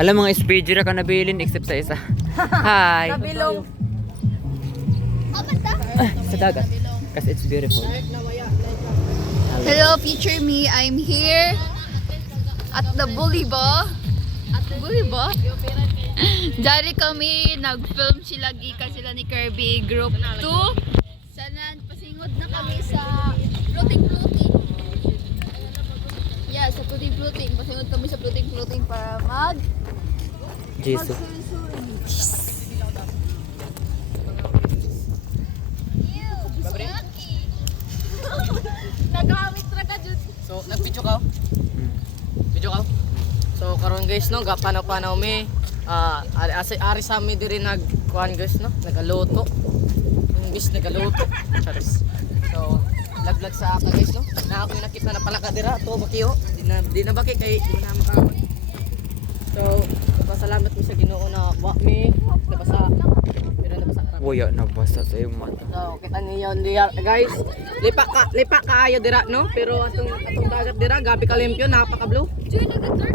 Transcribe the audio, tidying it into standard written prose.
Alam mga speedera ka nabilin except sa isa. Hi. Nabilong. Sa dagat. Kasi it's beautiful. Hello, future me. I'm here at the Bulibo. At the Bulibo? Dari kami, nag-film sila, gikan sila ni Kirby Group 2. Sana pasingod na kami sa floating. Yeah, sa floating. Pasingod kami sa floating para Jesus. Nagamit ra ka jud. So, nag-video ka? Video ka? So, karon guys, no, gapanaw-panaw mi. Ari sa mi diri nagkuhan guys, no, nagaluto. Imbis nagaluto. Charis. So, laglag sa aka guys, no. Na ako yung nakita na pala ka dira, to bakiyo. Di na baki kay di na makawat. So, pasalamat mi sa Ginoo na wa mi nabasa. Pero nabasa ra. Waya nabasa sa iyong mata. So, kita niyo diya guys. Lipa ka ayo dira, no. Pero atong dagat dira, gabi ka limpyo, napaka blue. Jud nag-turn